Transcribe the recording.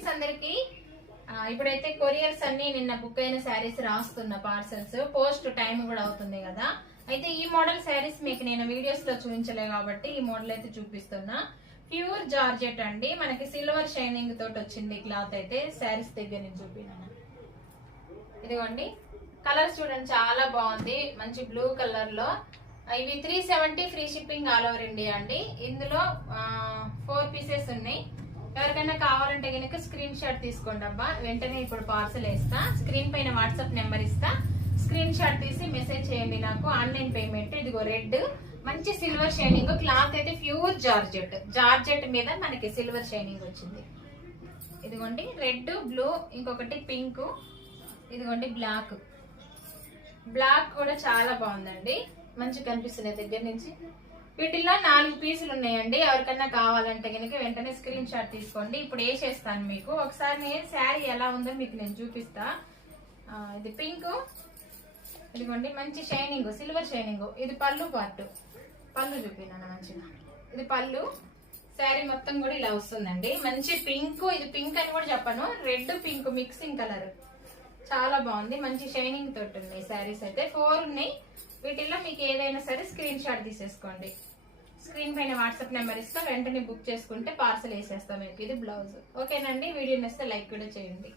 Friends అందరికి ఇప్పుడైతే couriers అన్ని నిన్న బుక్ అయిన శారీస్ రాస్తున్న పార్సల్స్ పోస్ట్ టైం కూడా అవుతుంది కదా. అయితే ఈ మోడల్ శారీస్ మీకు నేను వీడియోస్ లో చూపించలే కాబట్టి ఈ మోడల్ అయితే చూపిస్తున్నా. ప్యూర్ జార్జెట్ అండి, మనకి సిల్వర్ షైనింగ్ తోటి వచ్చింది క్లాత్. అయితే శారీస్ దగ్గర నుంచి చూపినాను. ఇదిగోండి కలర్ చూడండి, చాలా బాగుంది, మంచి బ్లూ కలర్ లో. ఇవి 370 free shipping all over India అండి. ఇందులో 4 పీసెస్ ఉన్నాయి. ఎవరికైనా కావాలంటే కనుక స్క్రీన్ షాట్ తీసుకోండి అబ్బా. వెంటనే ఇప్పుడు పార్సల్ వేస్తా. స్క్రీన్ పైన వాట్సాప్ నెంబర్ ఇస్తా, స్క్రీన్ షాట్ తీసి మెసేజ్ చేయండి నాకు. Online payment. ఇదిగో రెడ్, మంచి సిల్వర్ షైనింగ్ క్లాత్ అయితే ప్యూర్ జార్జెట్. జార్జెట్ మీద మనకి సిల్వర్ షైనింగ్ వచ్చింది. ఇదిగోండి రెడ్, బ్లూ, ఇంకొకటి పింక్, ఇదిగోండి బ్లాక్. బ్లాక్ కూడా చాలా బాగుందండి, మంచి కనిపిస్తున్నాయి దగ్గర నుంచి. వీటిల్లో 4 పీసులు ఉన్నాయండి. ఎవరికన్నా కావాలంటే కనుక వెంటనే స్క్రీన్ షాట్ తీసుకోండి. ఇప్పుడు వేసేస్తాను మీకు. ఒకసారి నేను శారీ ఎలా ఉందో మీకు నేను చూపిస్తా. ఇది పింక్, ఇదిగోండి మంచి షైనింగ్, సిల్వర్ షైనింగ్. ఇది పళ్ళు పార్ట్, పళ్ళు చూపినాను మంచిగా. ఇది పళ్ళు. శారీ మొత్తం కూడా ఇలా వస్తుందండి. మంచి పింక్, ఇది పింక్ అని కూడా చెప్పను, రెడ్ పింక్ మిక్సింగ్ కలర్. చాలా బాగుంది, మంచి షైనింగ్ తోటి ఉన్నాయి శారీస్ అయితే. 4 ఉన్నాయి. వీటిల్లో మీకు ఏదైనా సరే స్క్రీన్ షాట్ తీసేసుకోండి. స్క్రీన్ పైన వాట్సాప్ నెంబర్ ఇస్తా, వెంటనే బుక్ చేసుకుంటే పార్సల్ వేసేస్తాం మీకు. ఇది బ్లౌజ్. ఓకేనండి, వీడియో నచ్చితే లైక్ కూడా చేయండి.